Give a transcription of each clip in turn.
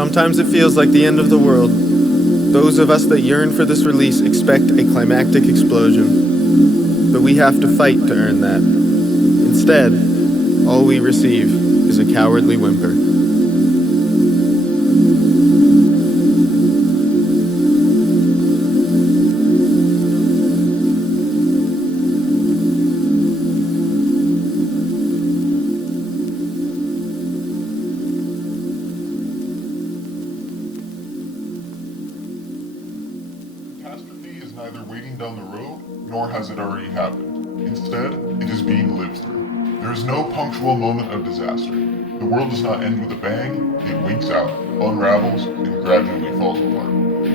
Sometimes it feels like the end of the world. Those of us that yearn for this release expect a climactic explosion. But we have to fight to earn that. Instead, all we receive is a cowardly whimper. Catastrophe is neither waiting down the road, nor has it already happened. Instead, it is being lived through. There is no punctual moment of disaster. The world does not end with a bang, it winks out, unravels, and gradually falls apart.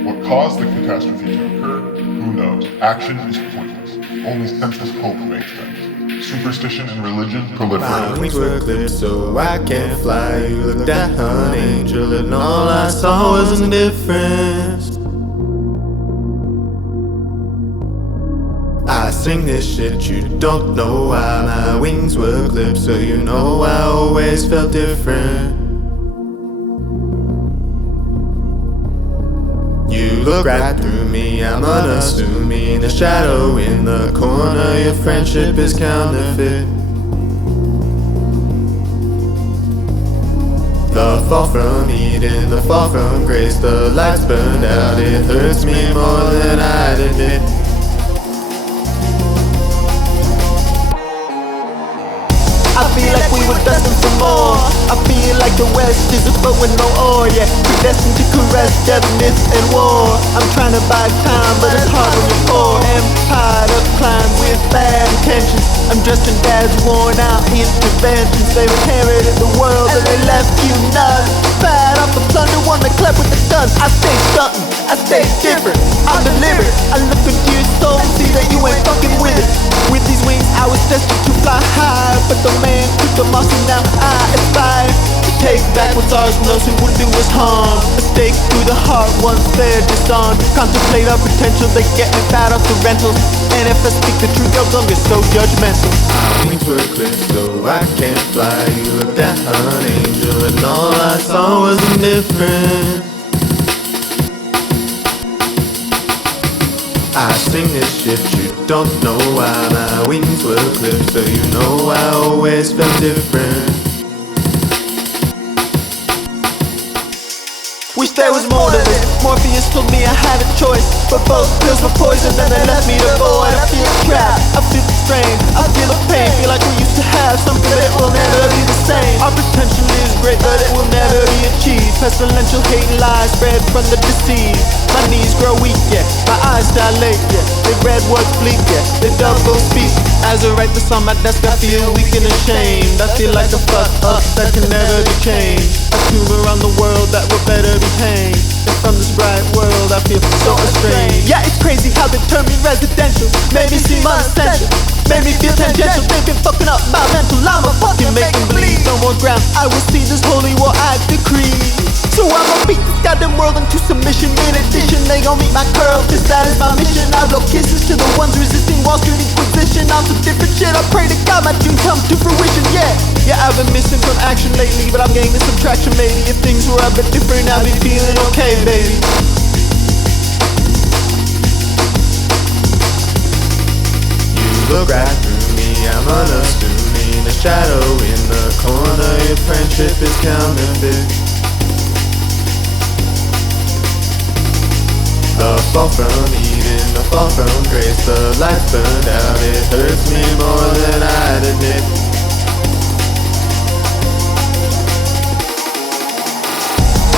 What caused the catastrophe to occur? Who knows? Action is pointless. Only senseless hope makes sense. Superstition and religion proliferate. My wings were clipped so I can't fly. You looked down, angel, and all I saw was indifference. I sing this shit, you don't know why. My wings were clipped, so you know I always felt different. You look right through me, I'm unassuming. The shadow in the corner, your friendship is counterfeit. The fall from Eden, the fall from grace. The lights burned out, it hurts me more than I'd admit. I feel like we were destined for more. I feel like the West is a boat with no oar, yeah. Predestined to caress death, myth, and war. I'm trying to buy time, but it's hard when you're poor. Empire to climb with bad intentions. I'm dressed in dad's worn out interventions. They inherited the world and they left you none. Bad off the plunder, one to clap with the guns. I stay stuntin', I stay different, I'm deliberate. I look into your soul and see that you ain't fucking with it. With these wings I was destined to fly high, but the man took the muscle, now I aspire to take back what's ours from those who would do us harm. A stake through the heart once they're disarmed. Contemplate our potential, they get me bad off the rentals. And if I speak the truth, they'll don't get so judgmental. My wings were clipped so I can't fly. You looked at an angel and all I saw was indifference. I sing this shit, you don't know why. My wings were clipped, so you know I always felt different. Wish there was more to this. Morpheus told me I had a choice, but both pills were poison and they left me devoid. I feel trapped, I feel the strain, I feel the pain. Feel like we used to have something that will never be the same. Our potential is great, but it will never be achieved. Pestilential hate and lies spread from the deceived. My knees grow weak, yeah, my eyes dilate, yeah. They read what's bleak, yeah, they double speak. As I write this on my desk, I feel weak and ashamed. I feel like a fuck up that can never be changed. A tomb around the world that will better be tamed. And from this bright world I feel so estranged. Yeah, it's crazy how they turn me residential. Made me seem unessential, made me feel tangential. They've been fucking up my mental, I'm a fucking make them bleed. No more ground, I will see this holy war I decree. So I'ma beat this goddamn world into submission. In addition, they gon' meet my curls, cause that is my mission. I blow kisses to the ones resisting Wall Street Inquisition. On some different shit, I pray to God my dream comes to fruition, yeah. Yeah, I've been missing from action lately, but I'm gaining some traction maybe. If things were a bit different, I'd be feeling okay, baby. You look right through me, I'm unassuming. The shadow in the corner, your friendship is counterfeit. The fall from Eden, the fall from grace. The lights burned out, it hurts me more than I'd admit.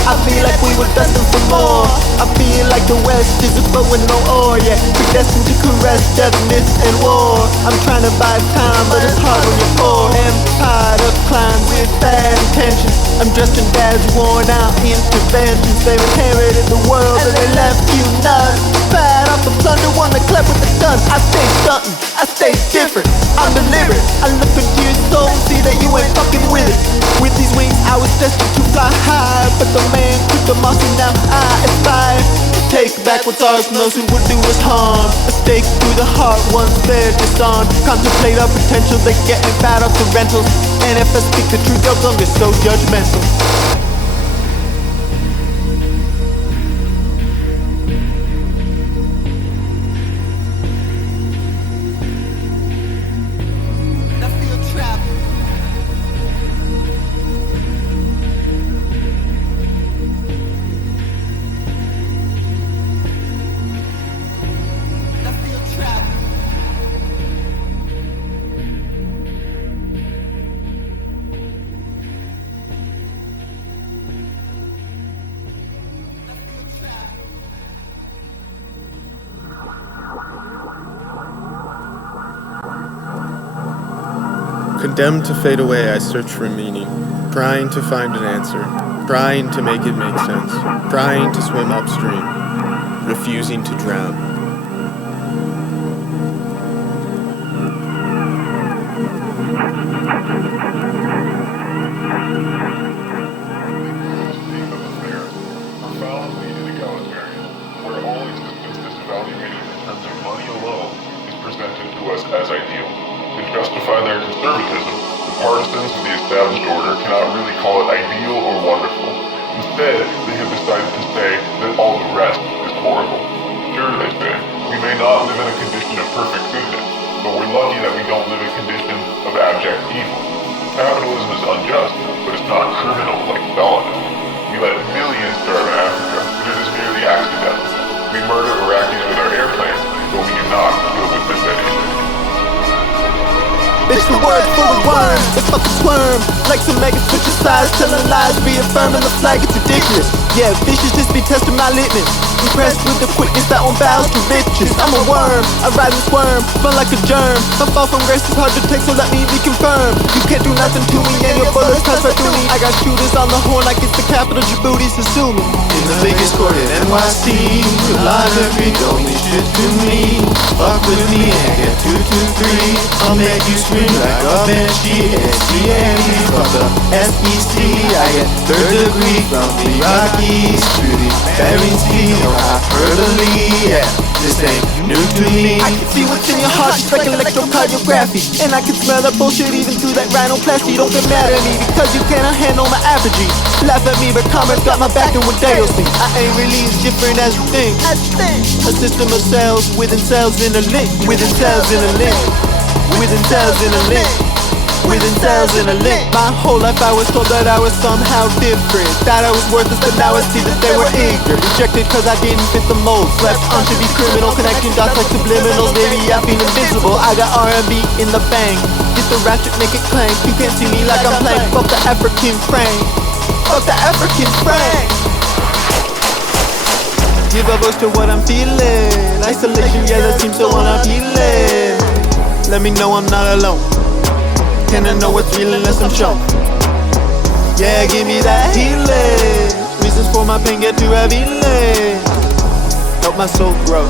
I feel like we were destined for more. I feel like the West is a boat with no oar, yeah. Predestined to caress death, myth, and war. I'm trying to buy time, but it's hard when you're poor. Empire to climb with bad intentions. I'm dressed in dad's worn out interventions. They inherited the world and they left you none. Bad off the plunder, one to clap with the guns. I stay stuntin', I stay different, I'm deliberate. I look into your soul and see that you ain't fucking with it. With these wings I was destined to fly high, but the man took the muscle, now I aspire to take back what's ours from those who would do us harm. A stake through the heart once they're disarmed. Contemplate our potential, they get me bad off the rentals. And if I speak the truth, they'll get so judgmental. Condemned to fade away, I search for meaning, trying to find an answer, trying to make it make sense, trying to swim upstream, refusing to drown. Profoundly inegalitarian, where all existence is evaluated in terms of money alone is presented to us as ideal. To justify their conservatism, the partisans of the established order cannot really call it ideal or wonderful. Instead, they have decided to say that all the rest is horrible. Sure, they say, we may not live in a condition of perfect goodness, but we're lucky that we don't live in a condition of abject evil. Capitalism is unjust, but it's not criminal like Stalin. We let millions starve in Africa, but it is merely accidental. We murder Iraqis with our airplanes, but we do not kill with vendettas. Bitch, the word full of worms, they fucking squirm like some maggots switch your sides, telling lies, reaffirming the flag, it's ridiculous. Yeah, fishes just be testing my litmus, impressed with the quickness that won't bounce to riches. I'm a worm, I ride and squirm, smell like a germ. My fall from grace is hard to take, so let me be confirmed. You can't do nothing to me, and your bullets pass right through me. I got shooters on the horn like it's the capital, Djibouti's assuming. In the biggest court in NYC, you live every only shit to me. Fuck with me and get 223. I'll make you scream like a banshee. SCNE from the SEC. I get third degree from the Rockies to the Bering Sea. No hyperbole, yeah, this ain't new to me. I can see what's in your heart just like electrocardiography, and I can smell that bullshit even through that rhinoplasty. Don't get mad at me because you cannot handle my apogee. Laugh at me but commerce got my back and what they'll see. I ain't really as different as you think. A system of cells within cells in a link, within cells in a link, within cells in a link, within cells in a link. My whole life I was told that I was somehow different, that I was worthless, but now I see that they were ignorant. Rejected cause I didn't fit the mold, left on to be criminal, connecting dots like subliminals. Baby, I've been invincible, I got R&B in the bank. Get the ratchet, make it clank, you can't see me like I'm playing. Fuck the African frame, fuck the African frame. Give a voice to what I'm feeling. Isolation, yeah, that seems so unappealing. Let me know I'm not alone. Can I know what's real unless I'm shown? Yeah, give me that healing. Reasons for my pain get too revealing. Help my soul grow.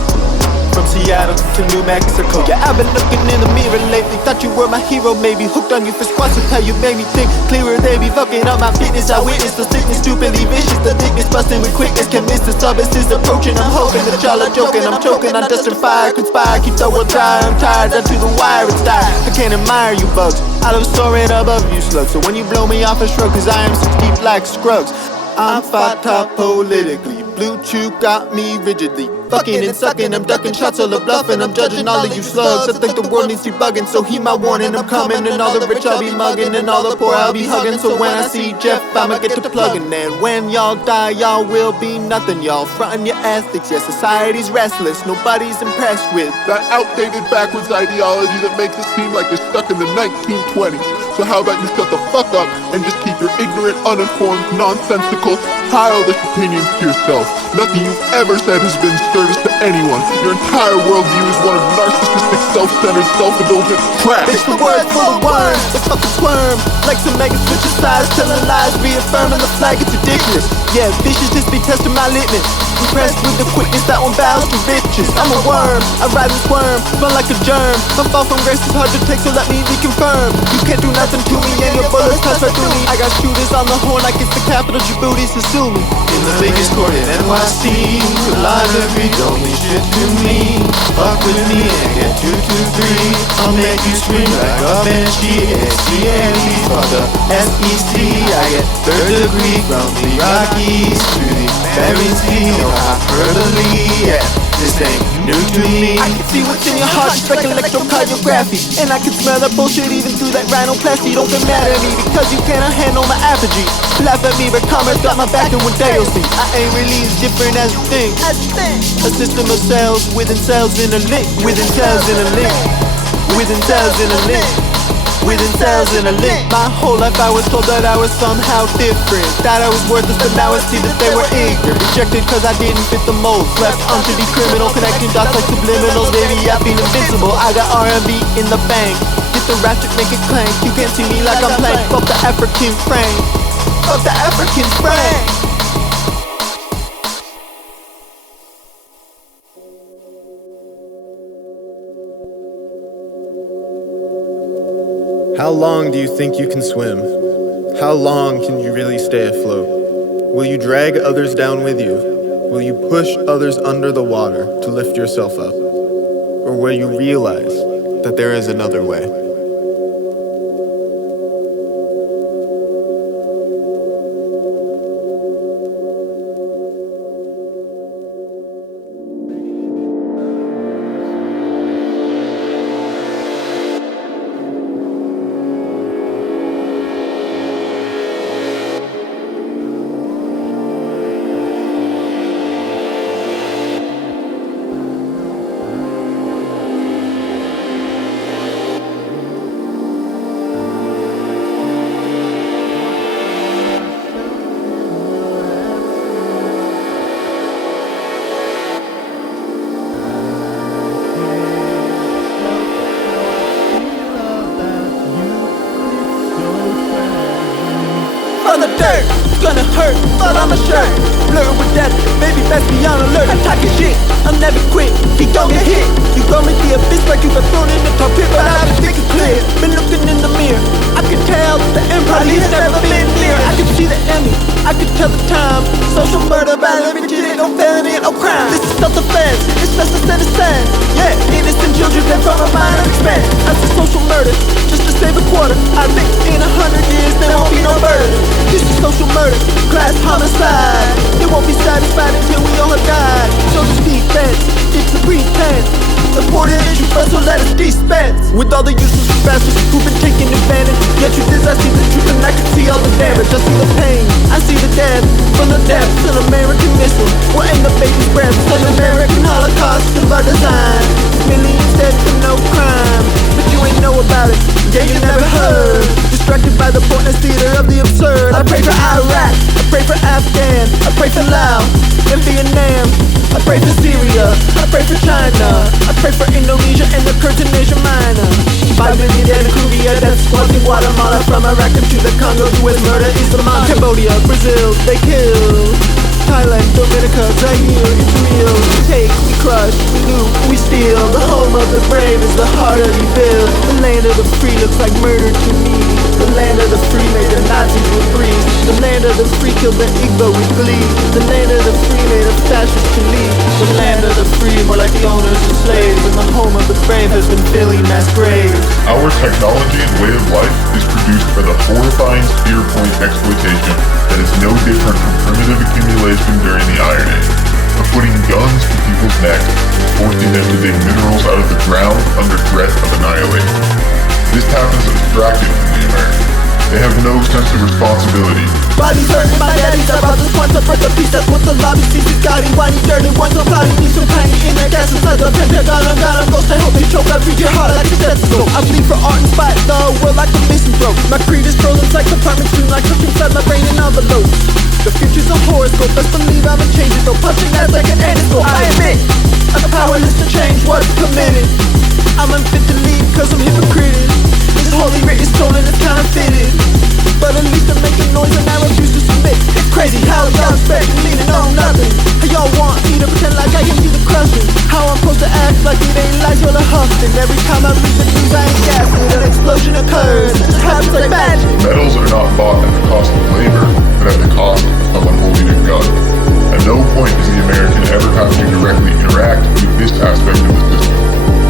From Seattle to New Mexico. Yeah, I've been looking in the mirror lately. Thought you were my hero, maybe hooked on you for squats. That's how you made me think clearer. They be fucking up my fitness. I witness the sickness, stupidly vicious. The thickness busting with quickness. Can miss the subbase is approaching. I'm hoping that y'all are joking. I'm choking on dust and fire. Conspire, keep the world dry. I'm tired, down to the wire, it's dire. I can't admire you bugs. I love soaring above you slugs. So when you blow me off a shrug, cause I am 6 deep like Scruggs. I'm five top politically. Blue Chew got me rigidly fucking and sucking. I'm ducking shots all the bluffing. I'm judging all of you slugs. I think the world needs debugging, so heed my warning. I'm coming, and all the rich I'll be mugging, and all the poor I'll be hugging. So when I see Jeff, I'ma get to plugging. And when y'all die, y'all will be nothing. Y'all frontin' your ethics. Yeah, society's restless. Nobody's impressed with that outdated backwards ideology that makes it seem like you're stuck in the 1920s. So how about you shut the fuck up and just keep your ignorant, uninformed, nonsensical, childish opinions to yourself. Nothing you've ever said has been service to anyone. Your entire worldview is one of narcissistic, self-centered, self-indulgent crap. Bitch, the word full of worms, they fucking squirm like some maggots switch your sides, telling lies, reaffirming the flag, it's ridiculous. Yeah, fishes just be testing my litmus, impressed with the quickness that won't bounce to riches. I'm a worm, I ride and squirm, smell like a germ. My fall from grace is hard to take, so let me be confirmed. You can't do nothing to me, and your bullets pass right through me. I got shooters on the horn like it's the capital, Djibouti's assuming. In the biggest court in NYC, you live every only shit to me. Fuck with me and get 223. I'll make you scream like a banshee. SCNE from the SEC. I get third degree from the Rockies to the Bering Sea. No hyperbole, yeah, this ain't new to me. I can see what's in your heart just like electrocardiography, and I can smell that bullshit even through that rhinoplasty. Don't get mad at me because you cannot handle my apogee. Laugh at me but commerce got my back and what they'll see. I ain't really as different as you think. A system of cells within cells in a link, within cells in a link, within cells in a link, within cells in a link. My whole life I was told that I was somehow different, that I was worthless, but now I see that they were ignorant. Rejected cause I didn't fit the mold, left on to be criminal, connecting dots like subliminals. Baby, I've been invincible, I got R&B in the bank. Get the ratchet, make it clank. You can't see me like I'm playing. Fuck the African frame. Fuck the African frame. How long do you think you can swim? How long can you really stay afloat? Will you drag others down with you? Will you push others under the water to lift yourself up? Or will you realize that there is another way? On the dirt, it's gonna hurt, fall on my shirt. Blurred with death, baby, best beyond alert. I'm talking shit, I'll never quit. He gon' get hit. You gon' make the abyss like you got thrown in the top pit, but I've been thinking clear. Been looking in the mirror, I can tell the empire has never been near. I can see the enemy, I can tell the time. Social murder, violent, rigid, no felony, no crime. This is self-defense, it's best to set aside. Yeah, innocent children dead from a mind of expense. That's a social murder, just to save a quarter. I think in 100 years there won't be no murder. This is social murder, class homicide. It won't be satisfied until we all have died. So this defense, it's a pretense. Important issue first, so let us dispense with all the useless bastards who've been taking advantage. Yet truth is, I see the truth and I can see all the damage. I see the pain, I see the death. From the depths, an American missile will end the baby's breath. An American Holocaust of our design. Millions dead for no crime, but you ain't know about it. Yeah, you never heard. Distracted by the pointless theater of the absurd. I pray for Iraq, I pray for Afghan, I pray for Laos and Vietnam. I pray for Syria, I pray for China, I pray for Indonesia and the Kurds in Asia Minor. 5 million dead in Korea, death squads in Guatemala. From Iraq to the Congo, US murder is the mom. Cambodia, Brazil, they kill. Thailand, Dominica, Zaire, it's real. We take, we crush, we loot, we steal. The home of the brave is the heart of the build. The land of the free looks like murder to me. The land of the free made the Nazis with breeze. The land of the free killed the Igbo with glee. The land of the free made a fascist to lead. The land of the free more like the owners of slaves. And the home of the brave has been filling mass graves. Our technology and way of life is produced for the horrifying spear point exploitation that is no different from primitive accumulation during the Iron Age, of putting guns to people's necks, forcing them to dig minerals out of the ground under threat of annihilation. This happens abstracted from the Americans. They have no sense of responsibility. Bodies hurting, my daddy's about this one to break the peace. That's what the lobby sees. He's got him whiny, dirty, one's on plotting. Need some tiny in that gas inside the Pentagon. I'm got him ghost. I hope they choke. I read your heart like a stethoscope. I bleed for art and spite the world like a misanthrope. My creed is frozen like compartments stream like cook inside my brain in envelopes. The future's a horoscope. Best believe I'ma change it though. Punching ass like an endoscope. I admit I'm powerless to change what's committed. I'm unfit to lead cause I'm hypocritic. This holy writ is stolen, it's counterfeited. But at least I'm making noise and I refuse to submit. It's crazy how y'all expect me to know nothing. How y'all want me to pretend like I can see the crushing. How I'm supposed to act like it ain't lies you're the husting. Every time I read the news I ain't gassing. An explosion occurs, it just happens like magic. Medals are not bought at the cost of labor, but at the cost of someone holding a gun. At no point does the American ever have to directly interact with this aspect of the system.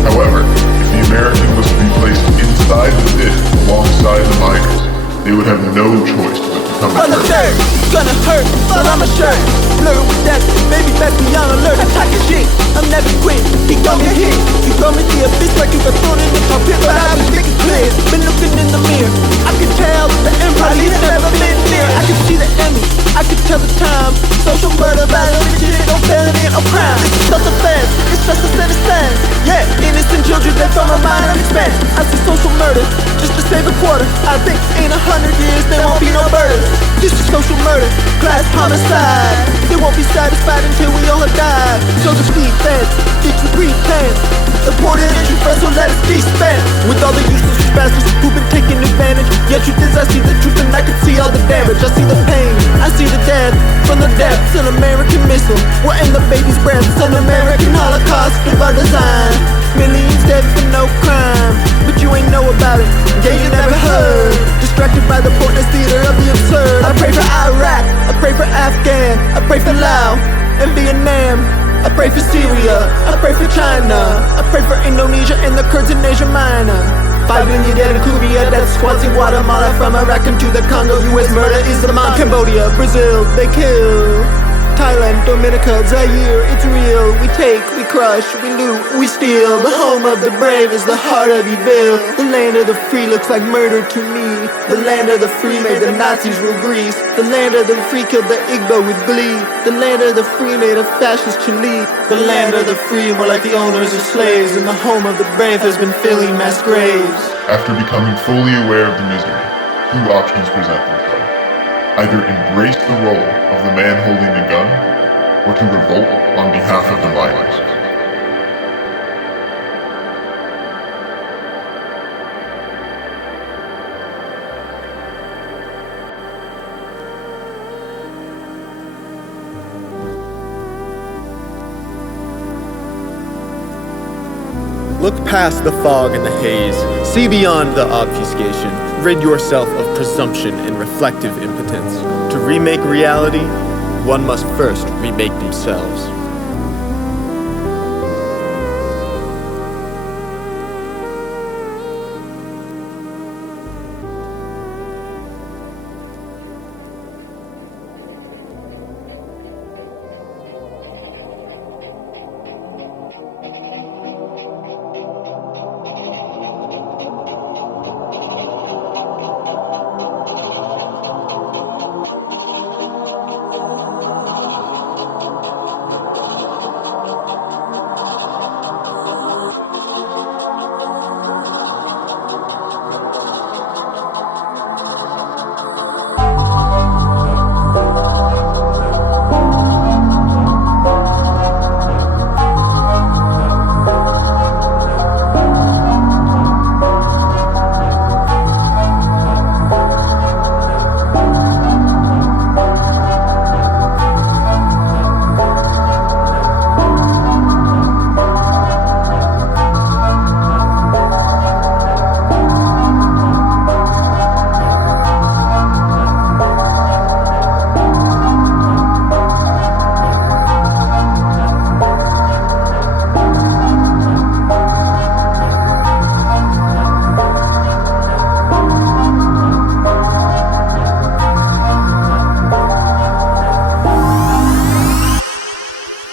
However, if the American was to be placed inside the pit alongside the miners, they would have no choice but to come On the dirt, it's gonna hurt, fall on my shirt. Blurred with death, baby, best beyond alert. I'm talking shit, I'll never quit. He gon' get hit, you gon' make the abyss like you got thrown in the top pit, but I've been thinking clear. Been looking in the mirror, I can tell the empire has never been near. I can see the enemy, I can tell the time. Social murder, violent, rigid, no felony, no crime. This is self-defense, it's just a set of sense. Yeah, innocent children dead from a mind of expense. I see social murder, just to save a quarter. I think in 100 years there won't be no murder. This is social murder, class homicide. It won't be satisfied until we all have died. So this defense, it's a pretense. The port of entry first, so let us be spent with all the useless bastards who've been taking advantage. Yet truth is I see the truth and I can see all the damage. I see the pain, I see the death from the depths. An American missile will end the baby's breath. An American Holocaust of our design. Millions dead for no crime, but you ain't know about it. Yeah, you never heard. Distracted by the pointless theater of the absurd. I pray for Iraq, I pray for Afghan, I pray for Laos and Vietnam, I pray for Syria, I pray for China, I pray for Indonesia and the Kurds in Asia Minor. 5 million dead in Korea, death squads in Guatemala. From Iraq to the Congo, US murder is the amount. Cambodia, Brazil, they kill. Thailand, Dominica, Zaire, it's real. We take, we crush, we loot, we steal. The home of the brave is the heart of evil. The land of the free looks like murder to me. The land of the free made the Nazis rule Greece. The land of the free killed the Igbo with glee. The land of the free made a fascist Chile. The land of the free more like the owners of slaves. And the home of the brave has been filling mass graves. After becoming fully aware of the misery, two options present themselves. Either embrace the role of the man holding the gun, or to revolt on behalf of the violence. Look past the fog and the haze. See beyond the obfuscation. Rid yourself of presumption and reflective impotence. To remake reality, one must first remake themselves.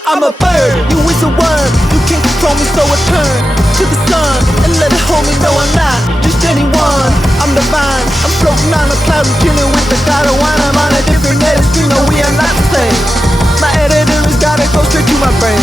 I'm a bird, you is a worm. You can't control me, so I turn to the sun and let it hold me. No, I'm not just anyone. I'm divine. I'm floating on a cloud and chilling with the god of wine. I'm on a different edit, no, we are not the same. My editor has gotta go straight to my brain,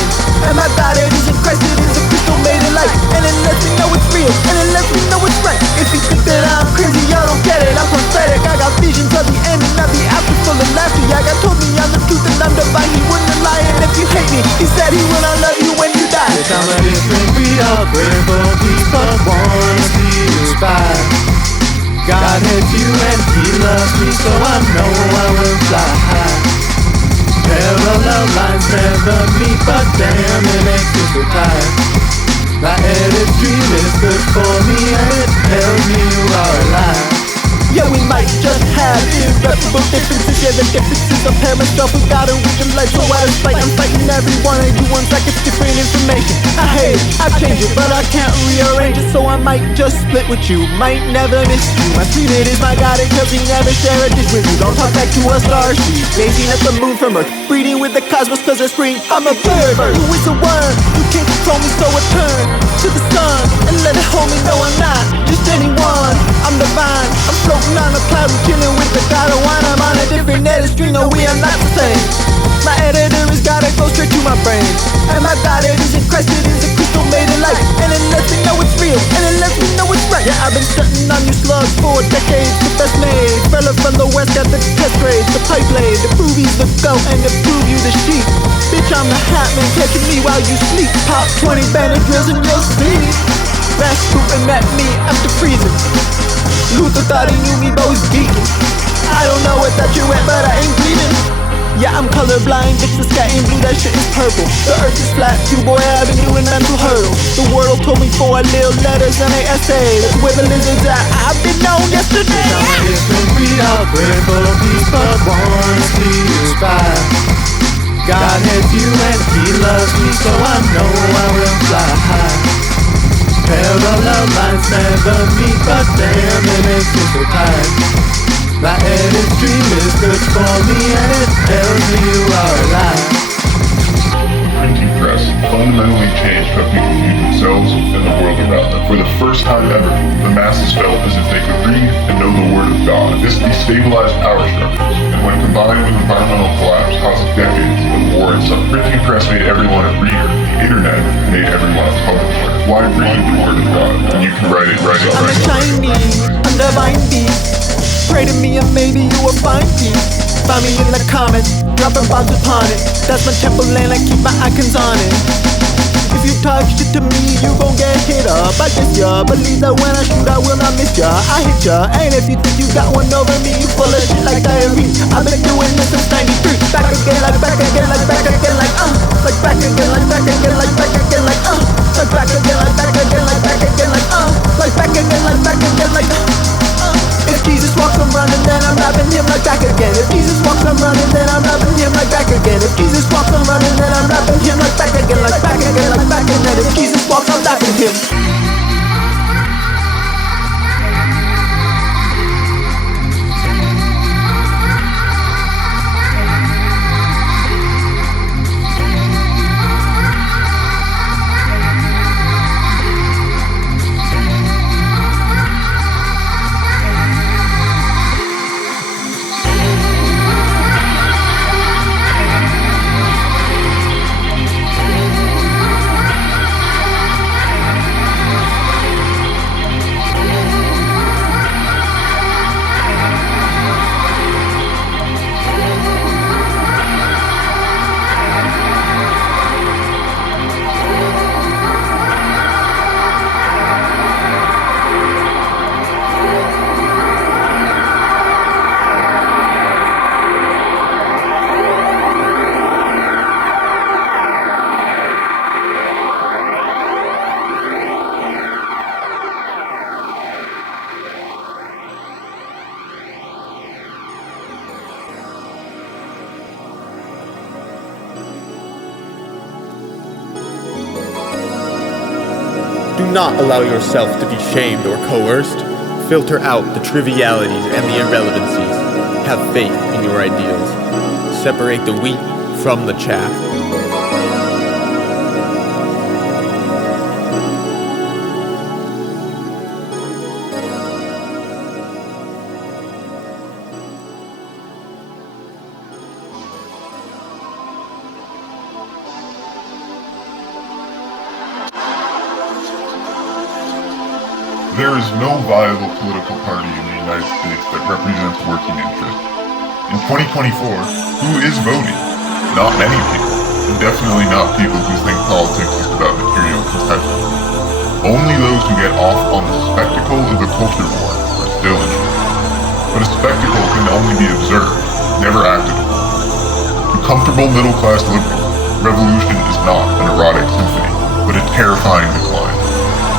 and my God, it isn't Christ, it is a crystal made of light. And it lets me know it's real, and it lets me know it's right. If you think that I'm crazy, y'all don't get it. I'm prophetic. I got visions of the end and of the after, full of laughter. Yeah, God told me I'm the truth and I'm divine. He wouldn't lie, and if you hate me, he said he will not love you when you die. Yes, I'm a different breed of grateful people, wanna see you by. God hates you and he loves me, so I know I will fly high. Parallel lines never meet, but damn, it makes me so tired. My edit stream is good for me, and it tells me you are alive. Yeah, we might just have irreparable differences. Yeah, the differences of pair myself. We gotta read them like so out of sight. I'm fighting every one of you ones like it's different information. I hate it, I change it, but I can't rearrange it. So I might just split with you, might never miss you. My street is my God, cause he never share a dish with you. Don't talk back to a star street, gazing at the moon from Earth, breeding with the cosmos cause I scream. I'm a bird, who is a worm. You can't control me, so I turn to the sun and let it hold me. No, I'm not just anyone. I'm divine, I'm floating on a a cloud, I'm chilling with the god of wine. I'm on a different net string, no, we are not the same. My editor has gotta go straight to my brain, and my God, it isn't Christ, it is a crystal made of light. And it lets me know it's real, and it lets me know it's right. Yeah, I've been stunting on you slugs for decades, the best made. Fella from the west got the test grades, the pipe blade, to prove he's the goat and to prove you the sheep. Bitch, I'm the hat man, catching me while you sleep. Pop 20 Benadryls and you'll see. Last scooping at me after freezing. Luther thought he knew me, but was geeking. I don't know what that you at, but I ain't bleeding. Yeah, I'm colorblind, bitch, the sky ain't blue, that shit is purple. The earth is flat, you boy, I've been doing mental hurdles. The world told me 4 little letters and they essay. That's where the lizards at, I've been known yesterday. I'm a different breed, I'll pray for peace, but wanna see you spy. God has you and He loves me, so I know I will fly high. Parallel lines never meet, but damn, it makes me so tired. My edit stream is good for me, and it tells me you are alive. The printing press fundamentally changed how people view themselves and the world around them. For the first time ever, the masses felt as if they could read and know the Word of God. This destabilized power structures, and when combined with environmental collapse, caused decades of war and suffering. Printing press made everyone a reader. The internet made everyone a publisher. Why read the Word of God when you can write it? I'm a Chinese, I'm divine beast. Pray to me and maybe you will find peace. Find me in the comments, dropping bombs upon it. That's my temple land, I keep my icons on it. If you talk shit to me, you gon' get hit up. I guess ya believe that when I shoot, I will not miss ya. I hit ya, and if you think you got one over me, you full of shit like diarrhea. I've been doing this since '93. Back again, like back again, like back again, like like back again, like back again, like back again, like like back again, like back again, like back again, like back again, like back again, like If Jesus walks, I'm running, then I'm rapping him like back again. If Jesus walks, I'm running, then I'm rapping him like back again. If Jesus walks, I'm running, then I'm rapping him like back again, like back again, like back again. If Jesus walks, I'm rapping him. Do not allow yourself to be shamed or coerced. Filter out the trivialities and the irrelevancies. Have faith in your ideals. Separate the wheat from the chaff. There is no viable political party in the United States that represents working interests. In 2024, who is voting? Not many people, and definitely not people who think politics is about material contention. Only those who get off on the spectacle of the culture war are still interested. But a spectacle can only be observed, never acted upon. To comfortable middle-class liberals, revolution is not an erotic symphony, but a terrifying decline.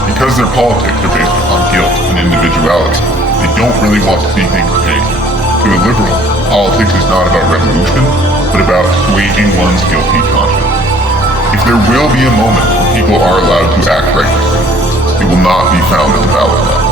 Because their politics are based upon guilt and individuality, they don't really want to see things change. To a liberal, politics is not about revolution, but about assuaging one's guilty conscience. If there will be a moment when people are allowed to act righteously, it will not be found in the ballot box.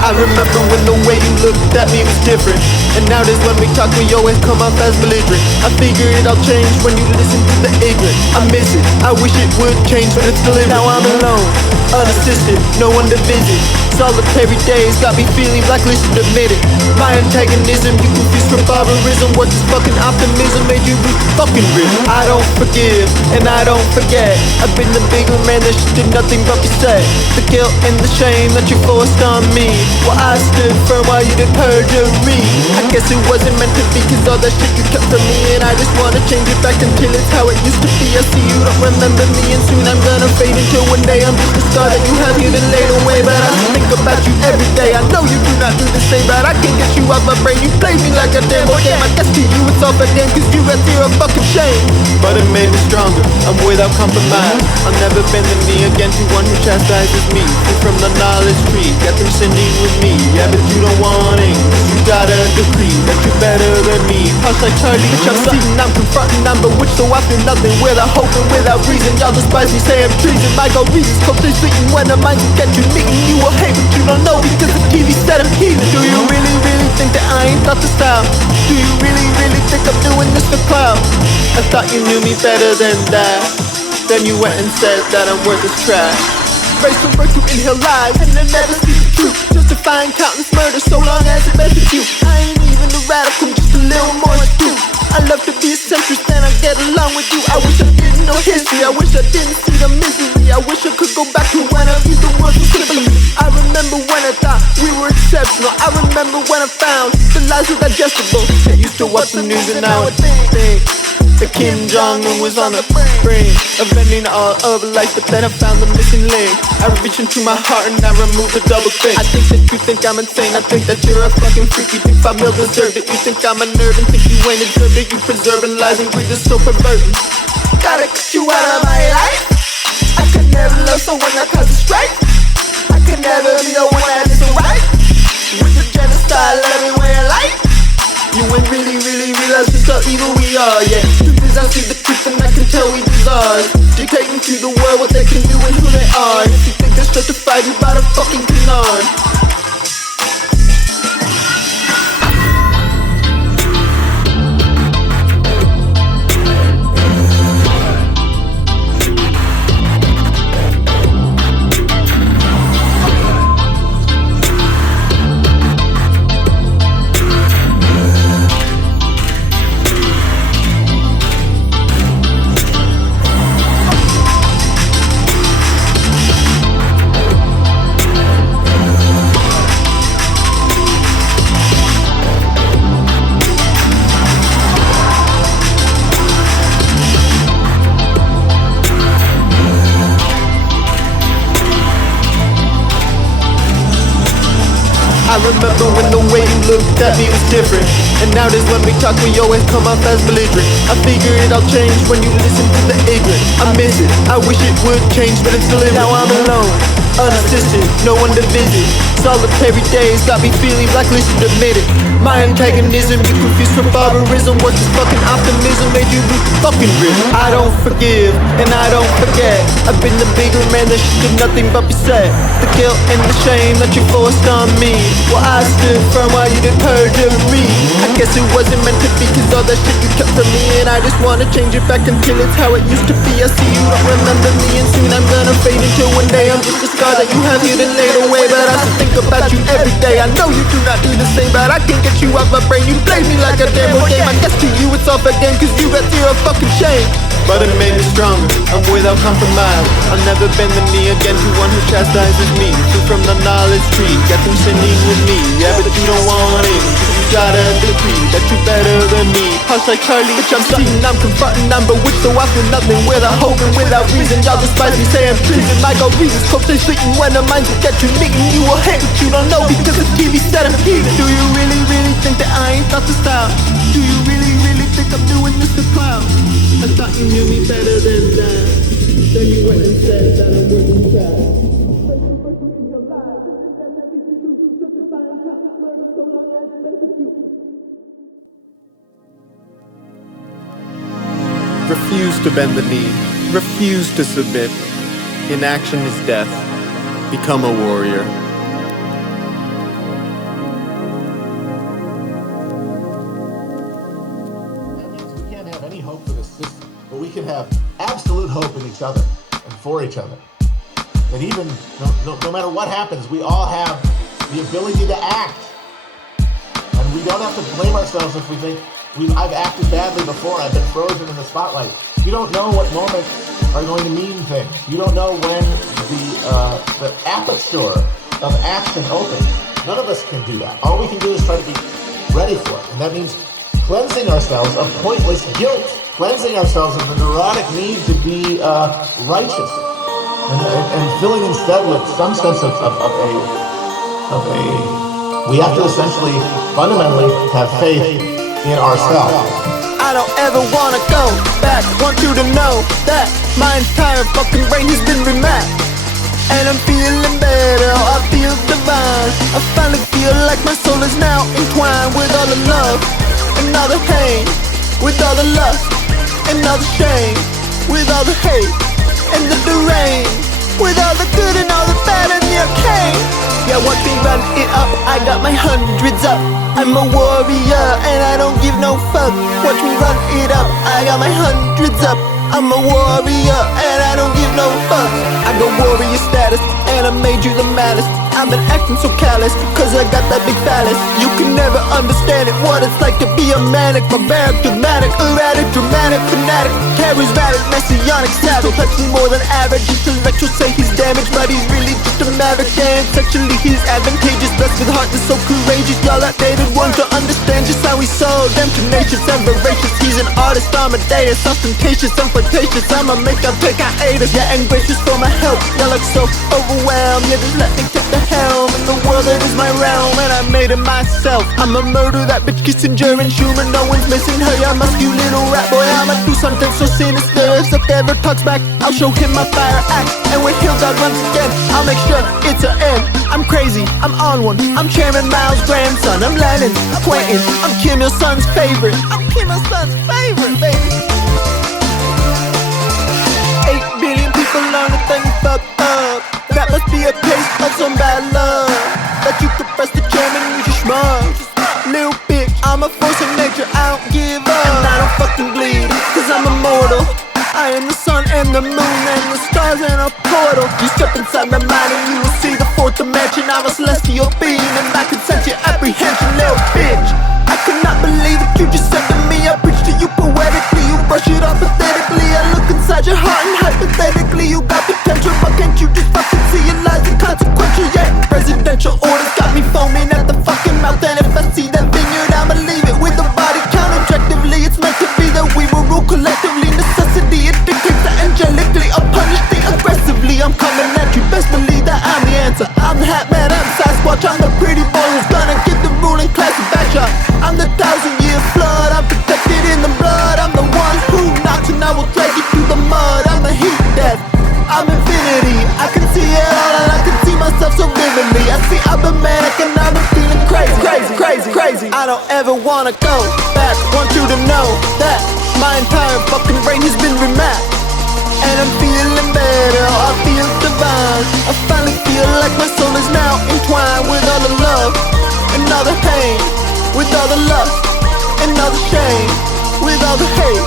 I I remember when the way you looked at me was different, and nowadays when we talk we always come off as belligerent. I figure it all changed when you listen to the ignorant. I miss it, I wish it would change, but it's deliberate. Now I'm alone, unassisted, no one to visit. Solitary days got me feeling like listen to admit it. My antagonism, you confused for barbarism. What this fucking optimism made you be fucking rich. I don't forgive, and I don't forget. I've been the bigger man that shit did nothing but be said. The guilt and the shame that you forced on me, well I stood firm while you did perjury. I guess it wasn't meant to be, cause all that shit you kept from me, and I just wanna change it back until it's how it used to be. I see you don't remember me, and soon I'm gonna fade until one day I'm just a scar that you have here to laid away. But I still think about you every day. I know you do not do the same, but I can't get you out my brain. You play me like a damn boy game. I guess to you it's all for damn, cause you got zero fucking shame. But it made me stronger, I'm without compromise. I'll never bend the knee again to one who chastises me. Free from the knowledge tree, got them sending with me. Yeah, but you don't want it, cause you got a decree that you're better than me. Hush like Charlie, bitch, I'm sitting, I'm confronting, I'm bewitched, so I feel nothing without hope and without reason. Y'all despise me, say I'm treason. My goal reasons, cope they sleeping when the minds get you meeting. You will hate, but you don't know because the TV said I'm healing. Do you really, really think that I ain't thought this out? Do you really, really think I'm doing this for clout? I thought you knew me better than that. Then you went and said that I'm worth this trash. Race to inhale lies and then never see the truth. Justifying countless murders so long as it benefits you. I ain't even a radical, just a little more astute. I love to be a centrist and I get along with you. I wish I didn't know history, I wish I didn't see the misery. I wish I could go back to when I viewed the world so simply. I remember when I thought we were exceptional. I remember when I found the lies were digestible. I used to watch the news and now I think that Kim Jong-un was on the brink of ending all of life, but then I found the missing link. I reached into my heart and I removed the double think. I think that you think I'm insane, I think that you're a fucking freak. You think 5 mil deserved it, you think I'm a nerd and think you ain't deserved it. You preserving lies and greed is so perverted. Gotta cut you out of my life. I could never love someone that causes strife. I could never be the one that is right. With the genocide, loving way of life. You ain't really, really realize just how evil we are, yeah. Truth is I see the truth and I can tell we desire dictating to the world what they can do and who they are. If you think that's justified, you better fucking canard. I remember when the way you looked at me was different, and nowadays when we talk we always come off as belligerent. I figure it all changed when you listen to the ignorant. I miss it, I wish it would change, but it's deliberate. Now I'm alone, unassisted, no one to visit. Solitary days got me feeling like listen to admit it. My antagonism, you confused for barbarism. What this fucking optimism made you be fucking rich. I don't forgive, and I don't forget. I've been the bigger man that shit did nothing but be said. The guilt and the shame that you forced on me, well I stood firm while you did perjury. I guess it wasn't meant to be, cause all that shit you kept from me, and I just wanna change it back until it's how it used to be. I see you don't remember me, and soon I'm gonna fade until one day I'm just a scar that you have here to laid away. But I still think about you every day. I know you do not do the same, but I can't get you out my brain. You play me like a damn boy game. I guess to you it's all for game, cause you got zero fucking shame. But it made me stronger, I'm without compromise. I'll never bend the knee again to one who chastises me. Free from the knowledge tree, got them sending with me. Yeah, but you don't want it, cause you got a decree that you're better than me. Hush like Charlie, bitch, I'm sitting, I'm confronting, I'm bewitched, so I feel nothing without hope and without reason. Y'all despise me, say I'm treason. My goal reasons, cope they sleeping when the minds will get you meeting. You will hate, but you don't know because the TV said I'm healing. Do you really, really think that I ain't thought this out? Do you really, really think I'm doing this for clout? I thought you knew me better than that. Then you went and said that I'm worth the trash. Refuse to bend the knee. Refuse to submit. Inaction is death. Become a warrior. each other and for each other. That even, no matter what happens, we all have the ability to act. And we don't have to blame ourselves if we think, I've acted badly before, I've been frozen in the spotlight. You don't know what moments are going to mean things. You don't know when the aperture of action opens. None of us can do that. All we can do is try to be ready for it. And that means cleansing ourselves of pointless guilt, cleansing ourselves of the neurotic need to be righteous, and filling instead with some sense of a. We have to essentially, fundamentally, have faith in ourselves. I don't ever wanna go back. Want you to know that my entire fucking brain has been remapped, and I'm feeling better. I feel divine. I finally feel like my soul is now entwined with all the love and all the pain, with all the lust and all the shame, with all the hate and the deranged, with all the good and all the bad and the arcane. Yeah, watch me run it up, I got my hundreds up. I'm a warrior and I don't give no fuck. Watch me run it up, I got my hundreds up. I'm a warrior and I don't give no fuck. I got warrior status and I made you the maddest. I've been acting so callous cause I got that big phallus. You can never understand it, what it's like to be a manic, barbaric, dramatic, erratic, dramatic, fanatic, charismatic, messianic, savage. Touch me more than average, intellectual say he's damaged, but he's really just a maverick. Damn, sexually he's advantageous, blessed with heart that's so courageous. Y'all outdated one to understand just how he's so damn tenacious and voracious. He's an artist, Amadeus, ostentatious and flirtatious. I'ma make a pick hiatus, yeah, and gracious for my help. Y'all look so overwhelmed, yeah, just let me take the helm in the world that is my realm, and I made it myself. I'ma murder that bitch Kissinger and Schumann, no one's missing her. Yeah, must you little rat boy, I'ma do something so sinister. If Zuck ever talks back, I'll show him my fire axe, and when Hildog runs again, I'll make sure it's an end. I'm crazy, I'm on one, I'm Chairman Mao's grandson, I'm Lenin's acquaintance, I'm Kim Il-sung's favorite. I'm Kim Il-sung's favorite, baby. 8 billion people on the thing fucked up. That must be a case of some bad luck, that you could press the chairman and you schmuck. Little bitch, I'm a force of nature, I don't give up, and I don't fucking bleed, cause I'm immortal. I am the sun and the moon and the stars in a portal. You step inside my mind and you will see the fourth dimension. I'm a celestial being and I can sense your apprehension, little bitch. I could not believe that you just said to me. I preach to you poetically, you brush it off pathetically. I look inside your heart and hypothetically you got potential, but can't you just fucking see your lies and consequential? Yeah, presidential orders got me foaming at the fucking mouth, and if I see that vineyard I'ma leave it with the body count. Objectively it's meant to be that we will rule collectively. Necessity, it dictates that angelically I'll punish thee aggressively. I'm coming at you, best believe that I'm the answer. I'm the hat man, I'm Sasquatch, I'm the pretty boy who's gonna give the ruling class a back shot. I'm the 1,000-year flood, I'm protected in the blood. I'm the one who knocks and I will drag you through the mud. I'm the heat death, I'm infinity. I can see it all and I can see myself so vividly. I see I've been manic and I've been feeling crazy, crazy, crazy, crazy. I don't ever wanna go back, want you to know that my entire fucking brain has been remapped, and I'm feeling better, I feel divine. I finally feel like my soul is now entwined with all the love and all the pain, with all the lust and all the shame, with all the hate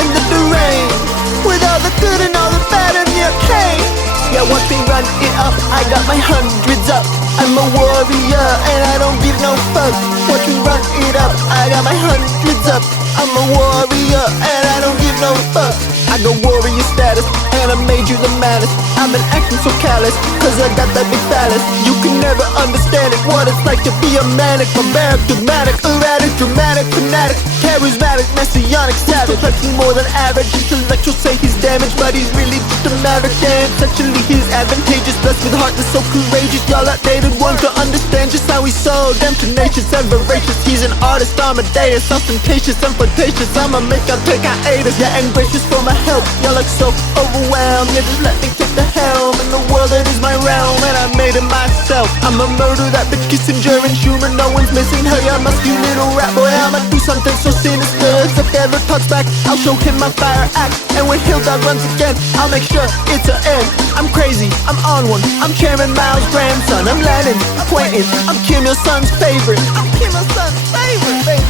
and the deranged, with all the good and all the bad and the arcane. Yeah, watch me run it up, I got my hundreds up. I'm a warrior and I don't give no fuck. Watch me run it up, I got my hundreds up. I'm a warrior and I don't give no fuck. I got warrior status and I made you the maddest. I've been acting so callous cause I got that big phallus. You can never understand it, what it's like to be a manic, barbaric, dramatic, erratic, dramatic, fanatic, charismatic, messianic, savage. Touch me more than average, intellectual say he's damaged, but he's really just a maverick. Damn, sexually he's advantageous, blessed with heart that's so courageous. Y'all outdated one to understand just how he's so damn tenacious and voracious. He's an artist, Amadeus, ostentatious and flirtatious. I'ma make a pick hiatus, yeah, and gracious for my help. Y'all look so overwhelmed, yeah, just let me take the helm in the world that is my realm, and I made it myself. I'ma murder that bitch Kissinger and Schumann, no one's missing her. Yeah, must you little rat boy, I'ma do something so sinister. If Zuck ever talks back, I'll show him my fire axe, and when Hildog runs again, I'll make sure it's an end. I'm crazy, I'm on one, I'm Chairman Mao's grandson, I'm Lenin's acquaintance, I'm Kim Il-sung's favorite. I'm Kim Il-sung's favorite, baby.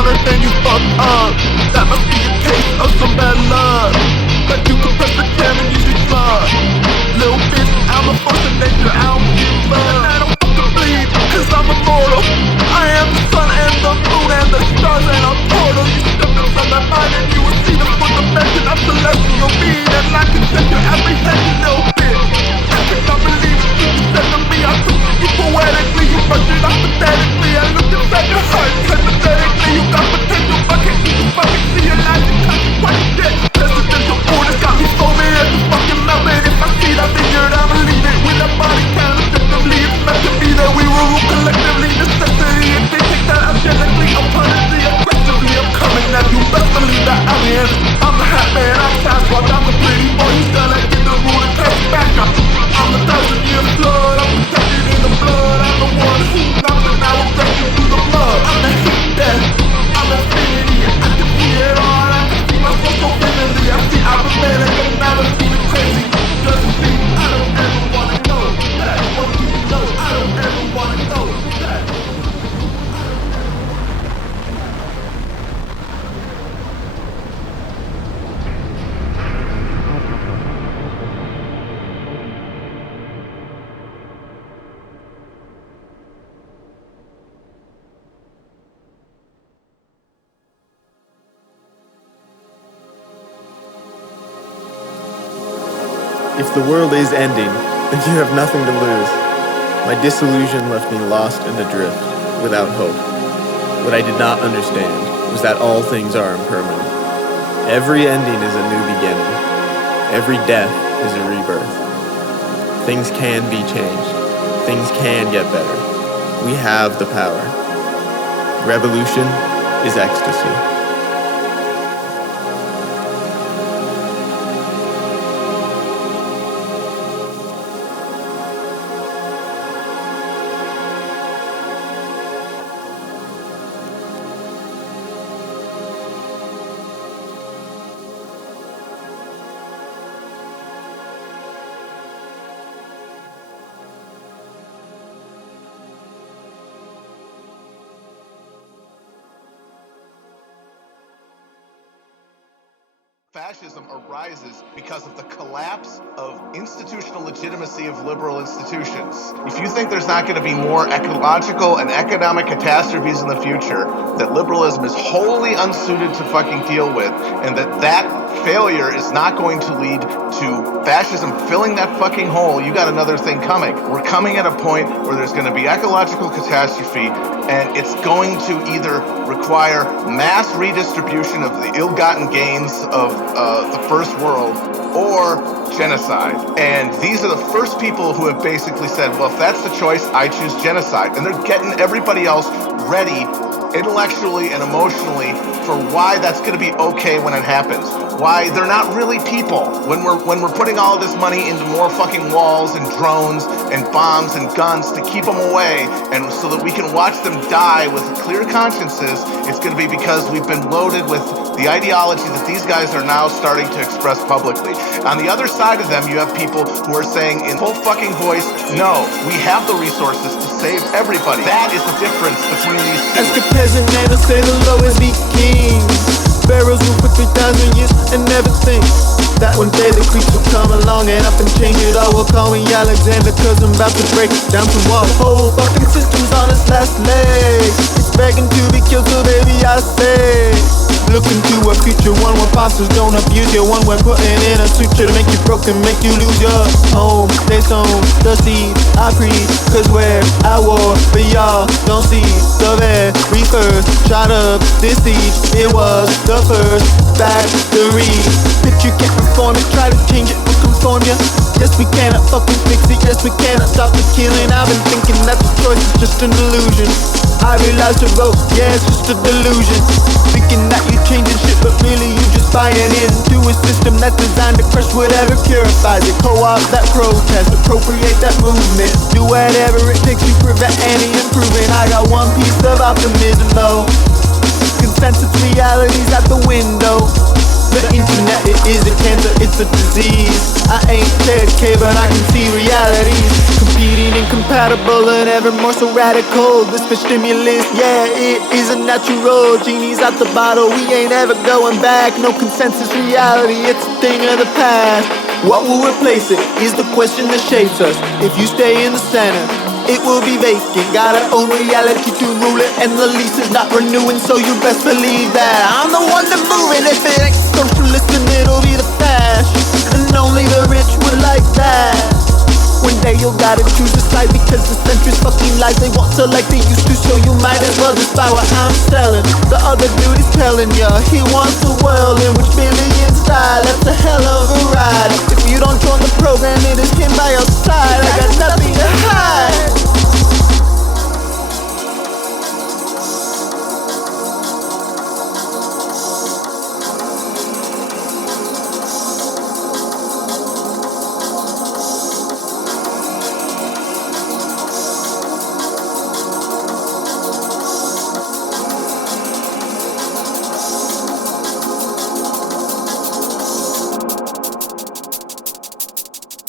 on earth and you fuck up. That must be a case of some bad luck. But you can press the cam and use your slug. Little bitch, I'm a force of nature, I don't give up. And I don't fucking bleed, cause I'm immortal. I am the sun and the moon and the stars and a portal. You step inside my mind and you will see the full dimension of celestial being. And I can set your apprehension, little bitch. I cannot believe it, you said to me, I took you poetically. You brushed it off pathetically. I looked inside your heart, sympathetically. You got potential, but can't you fucking see your life and consequence shit. Presidential orders got me foaming at the fucking mouth. And if I see that figured, I'ma leave it with a body count objectively. It's meant to be that we will rule collectively. Necessity, if they take that objectively, abundantly, aggressively, I'm coming at you. Best believe that I'm in. I'm the hat man, I'm Sasquatch, I'm the pretty boy who's gonna get the rule and take back up. I'm the 1,000-year flood, I'm protected in the blood. I'm the one who knocks and I will break you through the blood. I'm the heat death, I'm infinity. I can see it all, I can see myself so vividly. I see Aquaman, I can never see the crazy. Just see, I don't ever wanna know that. What do you know? I don't ever wanna know that. If the world is ending, then you have nothing to lose. My disillusion left me lost and adrift, without hope. What I did not understand was that all things are impermanent. Every ending is a new beginning. Every death is a rebirth. Things can be changed. Things can get better. We have the power. Revolution is ecstasy. Fascism arises because of the collapse of institutional legitimacy of liberal institutions. If you think there's not going to be more ecological and economic catastrophes in the future that liberalism is wholly unsuited to fucking deal with, and that failure is not going to lead to fascism filling that fucking hole, you got another thing coming. We're coming at a point where there's going to be ecological catastrophe, and it's going to either require mass redistribution of the ill-gotten gains of the first world, or genocide. And these are the first people who have basically said, well, if that's the choice, I choose genocide. And they're getting everybody else ready intellectually and emotionally for why that's going to be okay when it happens. Why they're not really people. When we're putting all of this money into more fucking walls and drones and bombs and guns to keep them away, and so that we can watch them die with clear consciences, it's going to be because we've been loaded with the ideology that these guys are now starting to express publicly. On the other side of them, you have people who are saying in full fucking voice, no, we have the resources to save everybody. That is the difference between these two. Ask a peasant man to say the lowest be king. Pharaohs rule for 3,000 years and never think that one day the creeps will come along and up and change it all. Will call me Alexander, cause I'm about to break it down from wall. The whole fucking system's on its last legs. It's begging to be killed, so baby I say, look into a future, one where bosses don't abuse you, one where putting in a suture to make you broken, make you lose your home. They sown the seed I preach, cause where I war, but y'all don't see the very first shot of this siege. It was the first factory. Bitch, you can't reform it, try to change it, will conform ya. Yes, we cannot fucking fix it, yes, we cannot stop the killing. I've been thinking that the choice is just an illusion. I realize the vote, yeah, it's just a delusion. Thinking that you changing shit, but really you just buying into a system that's designed to crush whatever purifies it. Co-op that protest, appropriate that movement, do whatever it takes to prevent any improvement. I got one piece of optimism though. Consensus reality's out the window. The internet, it is a cancer, it's a disease. I ain't dead, K, but I can see realities. Competing, incompatible, and ever more so radical. This for stimulus, yeah, it is a natural. Genie's out the bottle, we ain't ever going back. No consensus reality, it's a thing of the past. What will replace it is the question that shapes us. If you stay in the center, it will be vacant. Got our own reality to rule it, and the lease is not renewing, so you best believe that I'm the one to move it. If it ain't socialist, then it'll be the fascist, and only the rich would like that. One day you'll gotta choose a side, because the centrist fucking lies they want to like they used to, so you might as well just buy what I'm selling. The other dude is telling ya he wants a world in which billions die. That's a hell of a ride. If you don't join the program, it is him by your side. I got nothing to hide.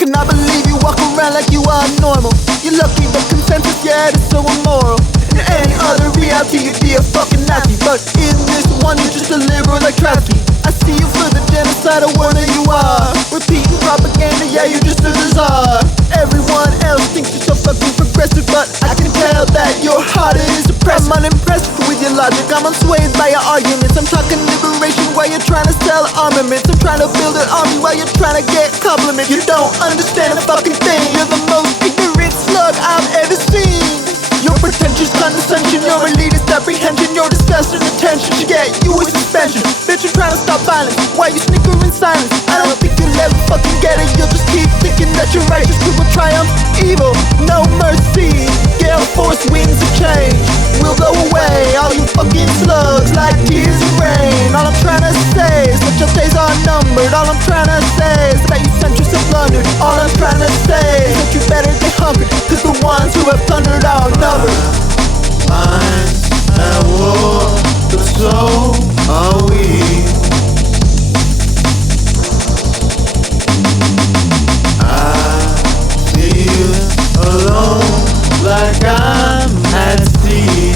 Cannot believe you walk around like you are normal. You're lucky, but consensus, yeah, it's so immoral. In any other reality, you'd be a fucking Nazi, but in this one, you're just a liberal like Trotsky. I see you for the genocidal warrior you are. Repeating propaganda, yeah, you're just a bizarre. Everyone else thinks you're so fucking progressive, but I can tell that your heart is suppressed. I'm unimpressed with your logic, I'm unswayed by your arguments. I'm talking liberation while you're trying to sell armaments. I'm trying to build an army while you're trying to get compliments. You don't understand a fucking thing. You're the most ignorant slug I've ever seen. Your pretentious condescension, your elitist apprehension, your disgust and attention to get you a suspension. Bitch, you're trying to stop violence, why you snicker in silence? I don't think you'll ever fucking get it. You'll just keep thinking that you're righteous, you will triumph evil, no mercy. Gale force winds of change will go away. All you fucking slugs like tears of rain. All I'm trying to say is that your days are numbered. All I'm trying to say is that you centrists have blundered. All I'm trying to say is that you better get hungered, cause the ones who have plundered are numbered. Minds at war, but so are we. I feel alone, like I'm at sea.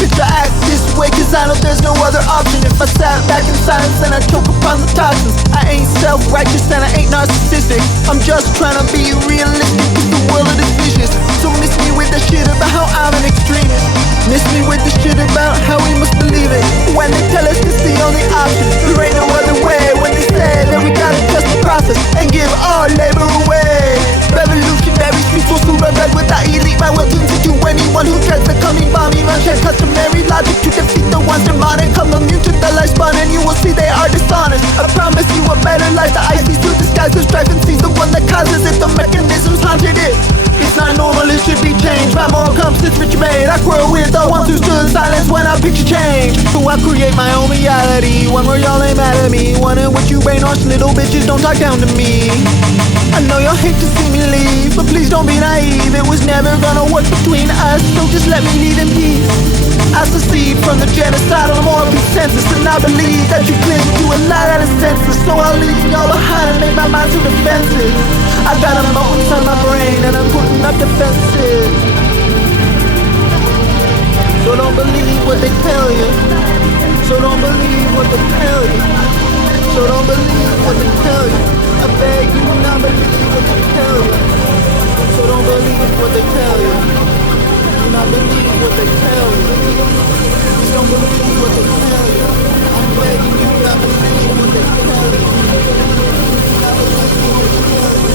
Bitch, I act this way cause I know there's no other option. If I sat back in silence, then I choke upon the toxins. I ain't self-righteous and I ain't narcissistic. I'm just trying to be realistic, cause the world is vicious. So miss me with the shit about how I'm an extremist. Miss me with the shit about how we must believe it. When they tell us it's the only option, there ain't no other way. When they say that we gotta trust the process and give our labor away. Revolutionary streets will soon run red with the elite. My will turns into anyone who dreads the coming bomb. Even check customary logic to defeat the ones that modern. Come immune to the life spawn and you will see they are dishonest. I promise you a better life. The ice through the skies of strife and sees the one that causes it. The mechanisms haunted it. It's not normal, it should be changed. My moral compass is rich made. I quarrel with the ones who stood in silence when I picture change. So I create my own reality, one where y'all ain't mad at me, one in which you brainwash little bitches don't talk down to me. I know y'all hate to see me leave, but please don't be naive. It was never gonna work between us, so just let me leave in peace. I secede from the genocidal moral consensus, and I believe that you cling to a lie that is senseless. So I'll leave y'all behind and make my mind too defensive. I got a moat inside my brain and I'm putting up defenses. So don't believe what they tell you. So don't believe what they tell you. So don't believe what they tell you. I beg you do not believe what they tell you. So don't believe what they tell you. Do not believe what they tell you. Please don't believe what they tell you. I'm begging you not believe what they tell you. Do not believe what they tell you.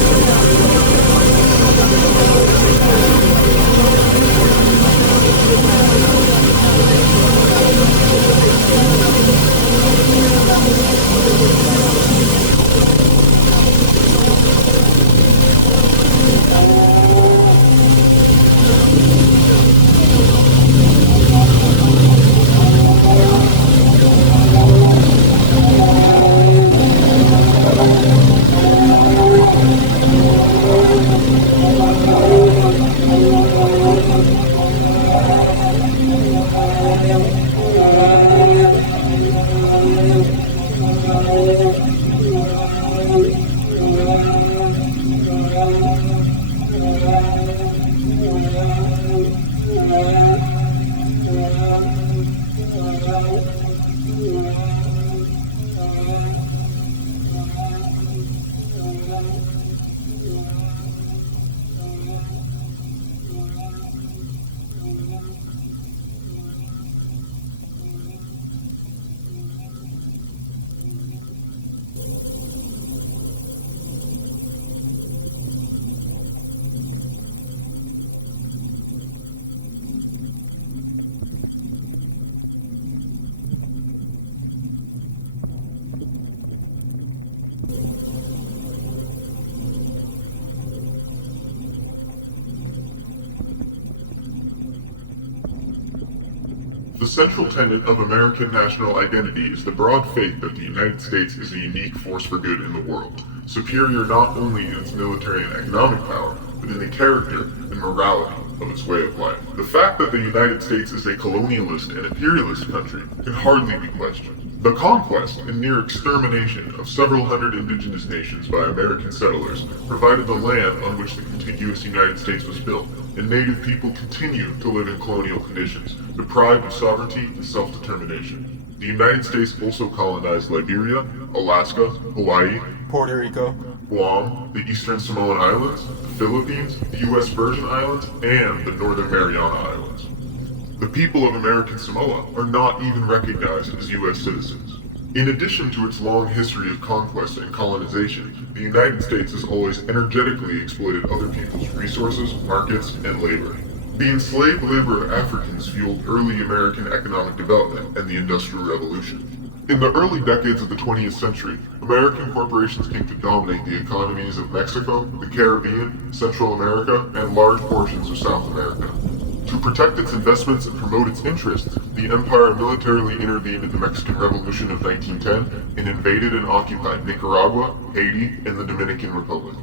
The central tenet of American national identity is the broad faith that the United States is a unique force for good in the world, superior not only in its military and economic power, but in the character and morality of its way of life. The fact that the United States is a colonialist and imperialist country can hardly be questioned. The conquest and near extermination of several hundred indigenous nations by American settlers provided the land on which the contiguous United States was built, and native people continue to live in colonial conditions, deprived of sovereignty and self-determination. The United States also colonized Liberia, Alaska, Hawaii, Puerto Rico, Guam, the Eastern Samoan Islands, the Philippines, the U.S. Virgin Islands, and the Northern Mariana Islands. The people of American Samoa are not even recognized as U.S. citizens. In addition to its long history of conquest and colonization, the United States has always energetically exploited other people's resources, markets, and labor. The enslaved labor of Africans fueled early American economic development and the Industrial Revolution. In the early decades of the 20th century, American corporations came to dominate the economies of Mexico, the Caribbean, Central America, and large portions of South America. To protect its investments and promote its interests, the empire militarily intervened in the Mexican Revolution of 1910 and invaded and occupied Nicaragua, Haiti, and the Dominican Republic.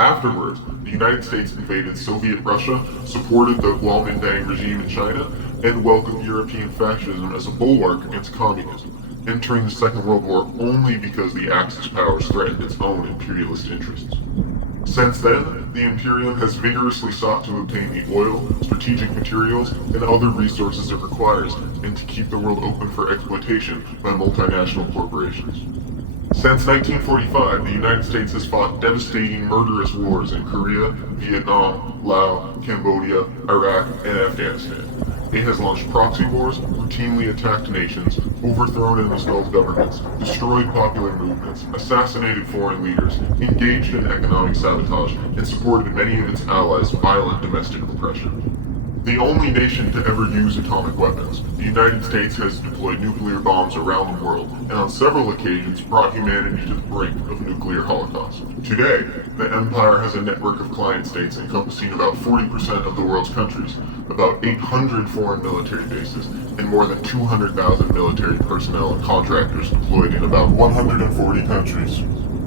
Afterwards, the United States invaded Soviet Russia, supported the Kuomintang regime in China, and welcomed European fascism as a bulwark against communism, entering the Second World War only because the Axis powers threatened its own imperialist interests. Since then, the Imperium has vigorously sought to obtain the oil, strategic materials, and other resources it requires, and to keep the world open for exploitation by multinational corporations. Since 1945, the United States has fought devastating, murderous wars in Korea, Vietnam, Laos, Cambodia, Iraq, and Afghanistan. It has launched proxy wars, routinely attacked nations, overthrown and installed governments, destroyed popular movements, assassinated foreign leaders, engaged in economic sabotage, and supported many of its allies' violent domestic repression. The only nation to ever use atomic weapons, the United States has deployed nuclear bombs around the world, and on several occasions brought humanity to the brink of a nuclear holocaust. Today, the empire has a network of client states encompassing about 40% of the world's countries, about 800 foreign military bases, and more than 200,000 military personnel and contractors deployed in about 140 countries.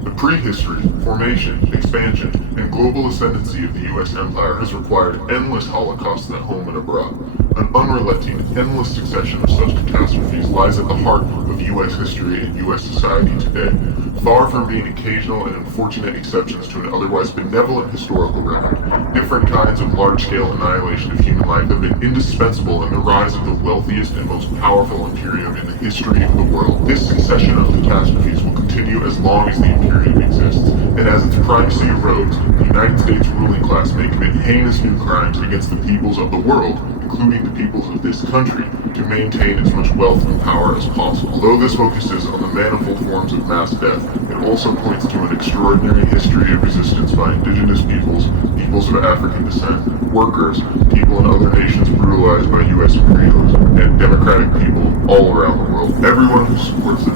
The prehistory, formation, expansion, and global ascendancy of the U.S. empire has required endless holocausts at home and abroad. An unrelenting, endless succession of such catastrophes lies at the heart of U.S. history and U.S. society today. Far from being occasional and unfortunate exceptions to an otherwise benevolent historical record, different kinds of large-scale annihilation of human life have been indispensable in the rise of the wealthiest and most powerful imperium in the history of the world. This succession of catastrophes will continue as long as the imperium exists, and as its primacy erodes, the United States ruling class may commit heinous new crimes against the peoples of the world, including the peoples of this country, to maintain as much wealth and power as possible. Although this focuses on the manifold forms of mass death, it also points to an extraordinary history of resistance by indigenous peoples, peoples of African descent, workers, people in other nations brutalized by U.S. imperialism, and democratic people all around the world. Everyone who supports the